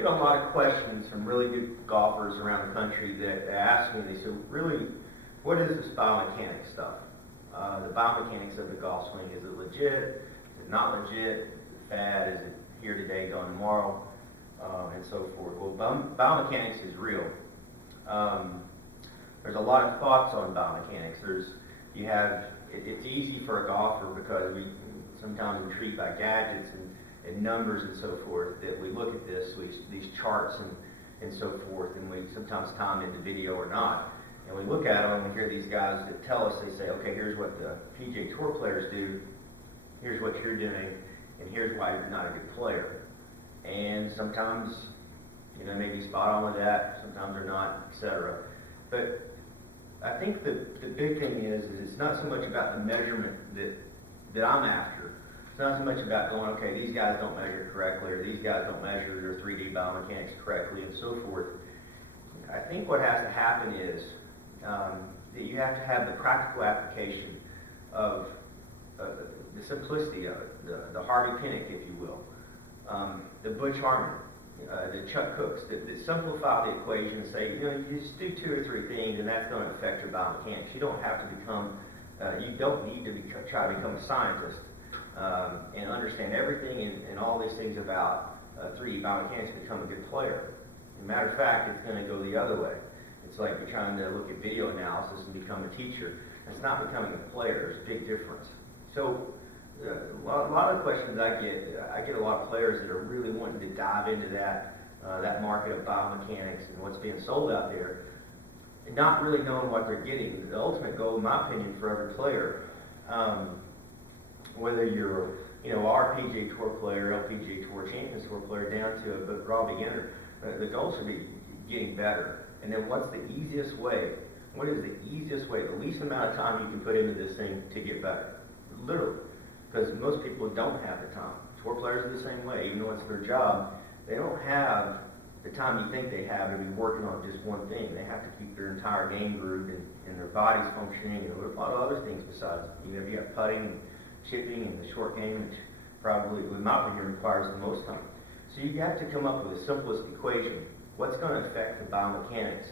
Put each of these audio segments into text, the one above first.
get a lot of questions from really good golfers around the country that ask me, they say, really, what is this biomechanics stuff? The biomechanics of the golf swing, is it legit? Is it not legit? Is it fad? Is it here today, gone tomorrow? And so forth. Well, biomechanics is real. There's a lot of thoughts on biomechanics. It's easy for a golfer because we sometimes intrigued by gadgets and numbers and so forth, that we look at these charts and so forth, and we sometimes time into video or not. And we look at them and we hear these guys that tell us, they say, okay, here's what the PGA Tour players do, here's what you're doing, and here's why you're not a good player. And sometimes, maybe spot on with that, sometimes they're not, etc. But I think the big thing is it's not so much about the measurement that I'm after. It's not so much about going, okay, these guys don't measure correctly, or these guys don't measure their 3D biomechanics correctly, and so forth. I think what has to happen is that you have to have the practical application of the simplicity of it, the Harvey Pinnock, if you will, the Butch Harmon, the Chuck Cooks, that simplify the equation and say, you just do 2 or 3 things and that's going to affect your biomechanics. You don't have to become, you don't need to try to become a scientist and understand everything and all these things about 3D biomechanics to become a good player. As a matter of fact, it's going to go the other way. It's like you're trying to look at video analysis and become a teacher. It's not becoming a player. There's a big difference. So a lot of questions I get a lot of players that are really wanting to dive into that market of biomechanics and what's being sold out there, and not really knowing what they're getting. The ultimate goal, in my opinion, for every player, whether you're our PGA Tour player, LPGA Tour Champions Tour player, down to a raw beginner, the goal should be getting better. And then what's the easiest way? What is the easiest way, the least amount of time you can put into this thing to get better? Literally. Because most people don't have the time. Tour players are the same way. Even though it's their job, they don't have the time you think they have to be working on just one thing. They have to keep their entire game grooved and their bodies functioning, and a lot of other things besides. You got putting and chipping and the short game, which probably, in my opinion, requires the most time. So you have to come up with the simplest equation. What's going to affect the biomechanics?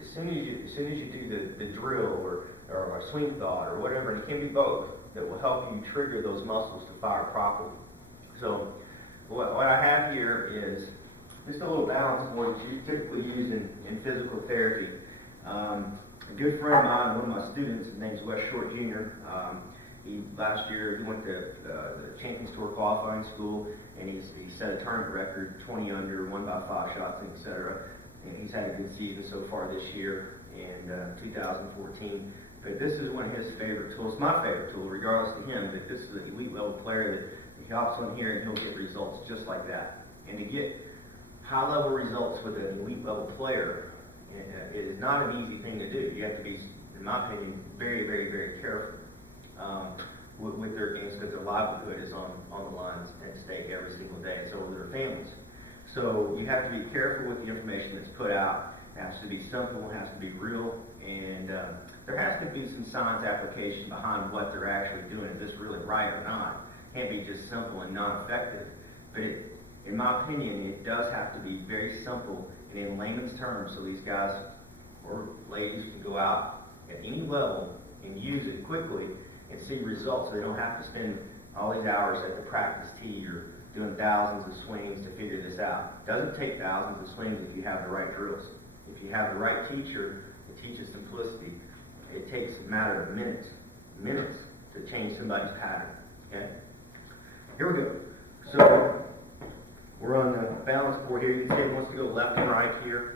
As soon as you do the drill or a swing thought or whatever, and it can be both, that will help you trigger those muscles to fire properly. So what I have here is just a little balance point that you typically use in physical therapy. A good friend of mine, one of my students, his name's Wes Short Jr., last year he went to the Champions Tour qualifying school, and he set a tournament record, 20 under, won by 5 shots, etc. And he's had a good season so far this year in 2014. But this is one of his favorite tools, my favorite tool, regardless to him, that this is an elite level player that he hops on here and he'll get results just like that. And to get high level results with an elite level player, it is not an easy thing to do. You have to be, in my opinion, very, very, very careful with their games, because their livelihood is on the line at stake every single day, and so are their families. So you have to be careful with the information that's put out. It has to be simple, it has to be real, and there has to be some science application behind what they're actually doing. Is this really right or not? It can't be just simple and non-effective. But in my opinion, it does have to be very simple and in layman's terms, so these guys or ladies can go out at any level and use it quickly and see results, so they don't have to spend all these hours at the practice tee or doing thousands of swings to figure this out. It doesn't take thousands of swings if you have the right drills. If you have the right teacher that teaches simplicity, it takes a matter of minutes to change somebody's pattern. Okay? Here we go. So we're on the balance board here. You can see it wants to go left and right here.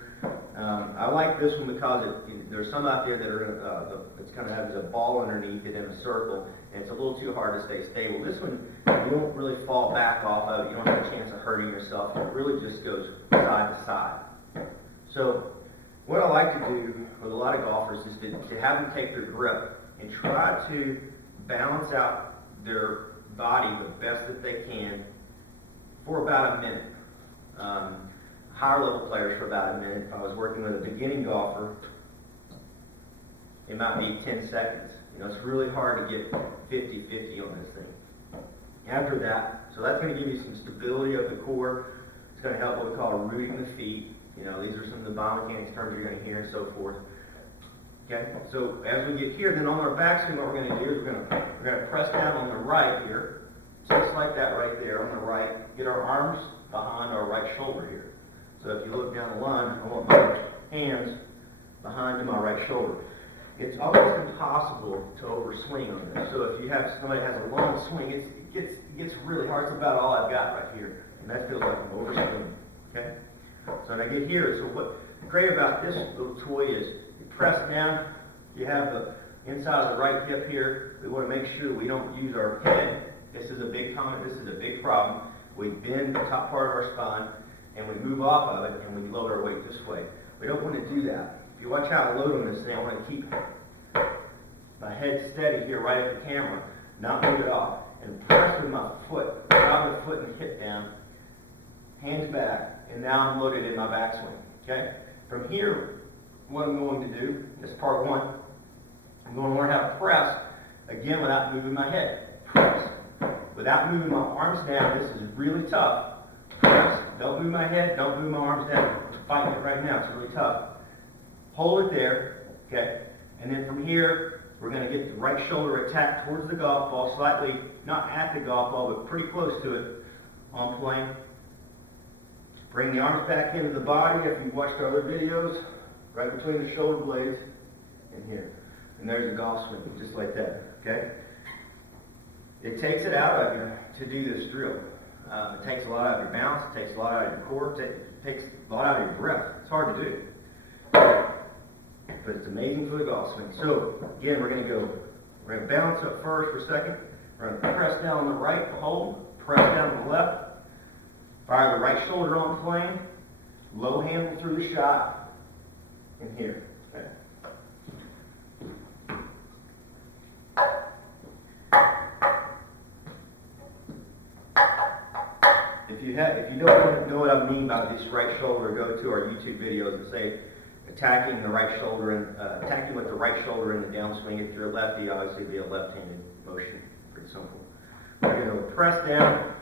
I like this one because there's some out there that are it's kind of has a ball underneath it in a circle, and it's a little too hard to stay stable. This one, you don't really fall back off of it. You don't have a chance of hurting yourself. It really just goes side to side. So what I like to do with a lot of golfers is to have them take their grip and try to balance out their body the best that they can for about a minute. Higher level players for about a minute. If I was working with a beginning golfer, it might be 10 seconds. It's really hard to get 50-50 on this thing. After that, so that's going to give you some stability of the core. It's going to help what we call rooting the feet. You know, these are some of the biomechanics terms you're going to hear and so forth. Okay, so as we get here, then on our backswing, what we're going to do is we're going to press down on the right here, just like that right there on the right. Get our arms behind our right shoulder here. So if you look down the line, I want my hands behind my right shoulder. It's almost impossible to overswing on this. So if you have somebody that has a long swing, it gets really hard. It's about all I've got right here, and that feels like an overswing. Okay. So when I get here, so what's great about this little toy is you press down. You have the inside of the right hip here. We want to make sure we don't use our head. This is a big comment. This is a big problem. We bend the top part of our spine, and we move off of it, and we load our weight this way. We don't want to do that. If you watch how I load on this thing, I want to keep my head steady here right at the camera, not move it off, and press with my foot, drive the foot and the hip down, hands back, and now I'm loaded in my backswing. Okay? From here, what I'm going to do, this is part one, I'm going to learn how to press, again, without moving my head. Press. Without moving my arms down, this is really tough. Press. Don't move my head, don't move my arms down. I'm fighting it right now, it's really tough. Hold it there, okay? And then from here, we're going to get the right shoulder attacked towards the golf ball, slightly, not at the golf ball, but pretty close to it on plane. Bring the arms back into the body if you've watched our other videos, right between the shoulder blades and here. And there's a golf swing, just like that, okay? It takes it out of you to do this drill. It takes a lot out of your balance, it takes a lot out of your core, it takes a lot out of your breath. It's hard to do. But it's amazing for the golf swing. So, again, we're going to balance up first for a second. We're going to press down on the right, hold, press down on the left, fire the right shoulder on plane, low handle through the shot, and here. Okay. If you don't know what I mean by this right shoulder, go to our YouTube videos and say attacking the right shoulder and attacking with the right shoulder in the downswing. If you're a lefty, obviously it'd be a left-handed motion. Pretty simple. We're going to press down,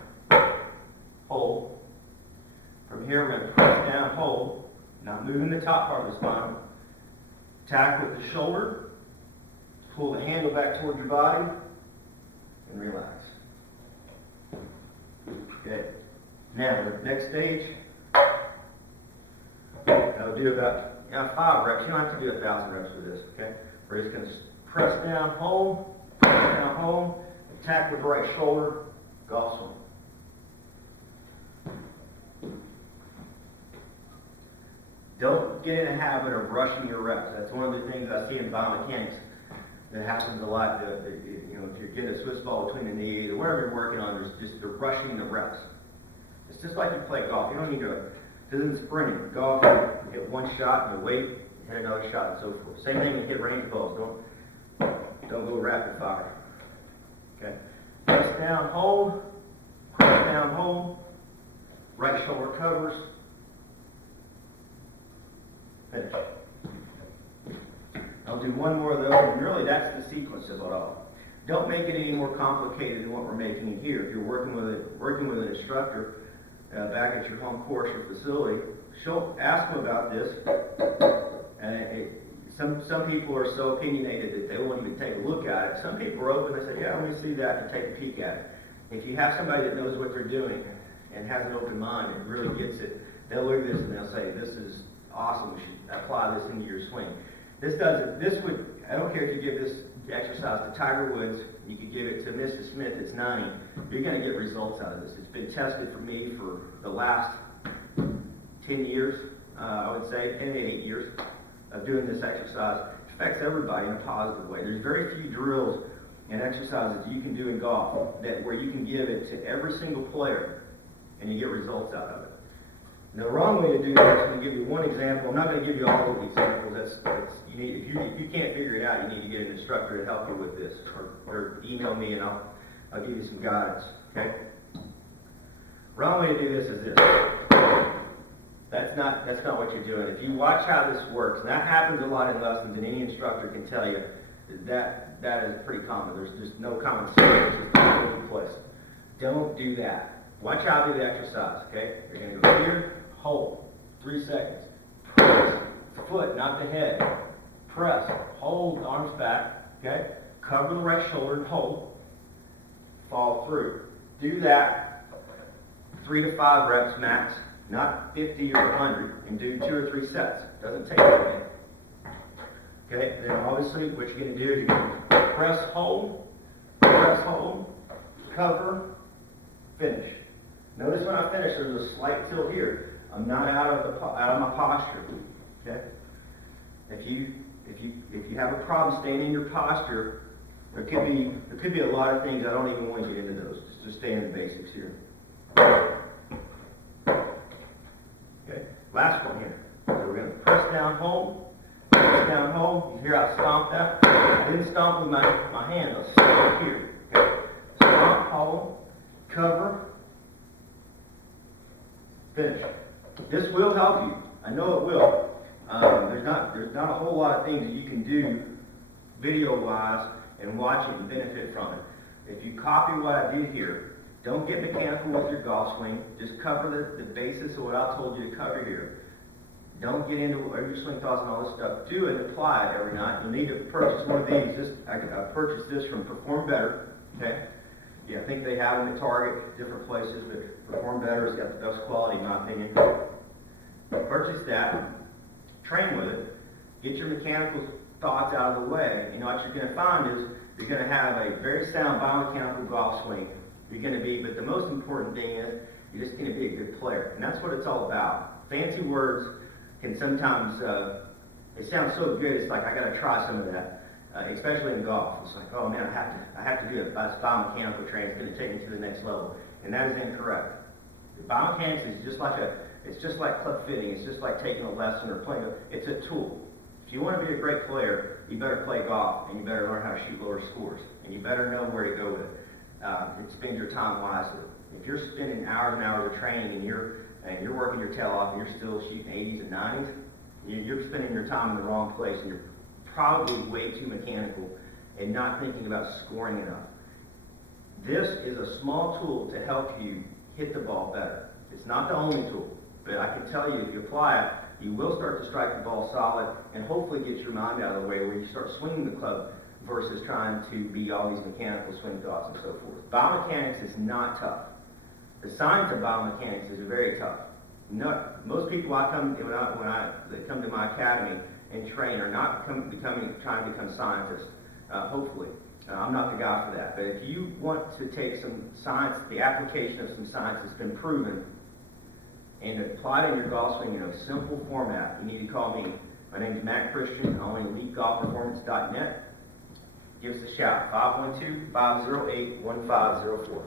hold. From here, we're going to press down, hold, not moving the top part of the spine. Attack with the shoulder. Pull the handle back towards your body and relax. Okay. Now, the next stage, I'll do about 5 reps. You don't have to do 1,000 reps for this, okay? We're just going to press down, hold, attack with the right shoulder, golf swing. Don't get in a habit of rushing your reps. That's one of the things I see in biomechanics that happens a lot. You know, if you're getting a Swiss ball between the knees or whatever you're working on, there's just the rushing the reps. It's just like you play golf. You don't need to, this isn't sprinting. Golf, you hit one shot and you wait, you hit another shot and so forth. Same thing when you hit range balls. Don't go rapid fire. Okay. Press down, hold. Press down, hold. Right shoulder covers. Finish. I'll do one more of those, and really that's the sequence of it all. Don't make it any more complicated than what we're making it here. If you're working with an instructor back at your home course or facility, ask them about this. Some people are so opinionated that they won't even take a look at it. Some people are open. They say, "Yeah, let me see that," and take a peek at it. If you have somebody that knows what they're doing and has an open mind and really gets it, they'll look at this and they'll say, "This is awesome. We should apply this into your swing." I don't care if you give this exercise to Tiger Woods, you could give it to Mrs. Smith that's 90, you're going to get results out of this. It's been tested for me for the last 10 years, I would say, 8 years of doing this exercise. It affects everybody in a positive way. There's very few drills and exercises you can do in golf where you can give it to every single player and you get results out of it. Now, the wrong way to do that is I'm going to give you one example. I'm not going to give you all of the examples. If you can't figure it out, you need to get an instructor to help you with this, or email me and I'll give you some guidance. Okay. Wrong way to do this is this. That's not what you're doing. If you watch how this works, and that happens a lot in lessons, and any instructor can tell you that is pretty common. There's just no common sense. It's just all over the place. Don't do that. Watch how I do the exercise, okay? You're going to go here, hold, 3 seconds. Press, foot, not the head. Press, hold, arms back, okay? Cover the right shoulder and hold. Follow through. Do that 3 to 5 reps max, not 50 or 100, and do 2 or 3 sets. Doesn't take a minute. Okay, then obviously what you're going to do is you're going to press, hold, cover, finish. Notice when I finish, there's a slight tilt here. I'm not out of my posture. Okay. If you have a problem staying in your posture, there could be a lot of things. I don't even want to get into those. Just stay in the basics here. Okay. Last one here. So we're going to press down, hold. Press down, hold. You hear how I stomped that? I didn't stomp with my hand. I stomped here. Okay. Stomp, hold, cover, finish. This will help you. I know it will. There's not a whole lot of things that you can do video-wise and watch it and benefit from it. If you copy what I did here, don't get mechanical with your golf swing. Just cover the basis of what I told you to cover here. Don't get into your swing thoughts and all this stuff. Do it and apply it every night. You'll need to purchase one of these. I purchased this from Perform Better. Okay? Yeah, I think they have them at Target, different places, but Perform Better has got the best quality in my opinion. Purchase that, train with it, get your mechanical thoughts out of the way. You know what you're going to find is you're going to have a very sound biomechanical golf swing. You're going to be, but the most important thing is you're just going to be a good player, and that's what it's all about. Fancy words can sometimes it sounds so good. It's like I got to try some of that. Especially in golf, it's like, oh man, I have to do it. It's biomechanical training. It's going to take me to the next level, and that is incorrect. Biomechanics is just like club fitting. It's just like taking a lesson or playing. It's a tool. If you want to be a great player, you better play golf, and you better learn how to shoot lower scores, and you better know where to go with it. And spend your time wisely. If you're spending hours and hours of training, and you're working your tail off, and you're still shooting 80s and 90s, you're spending your time in the wrong place, and you're probably way too mechanical and not thinking about scoring enough. This is a small tool to help you hit the ball better. It's not the only tool, but I can tell you if you apply it, you will start to strike the ball solid and hopefully get your mind out of the way where you start swinging the club versus trying to be all these mechanical swing thoughts and so forth. Biomechanics is not tough. The science of biomechanics is very tough. Most people that come to my academy and train are not trying to become scientists, hopefully. I'm not the guy for that. But if you want to take some science, the application of some science that's been proven, and apply it in your golf swing in a simple format, you need to call me. My name is Matt Christian. I own EliteGolfPerformance.net. Give us a shout, 512-508-1504.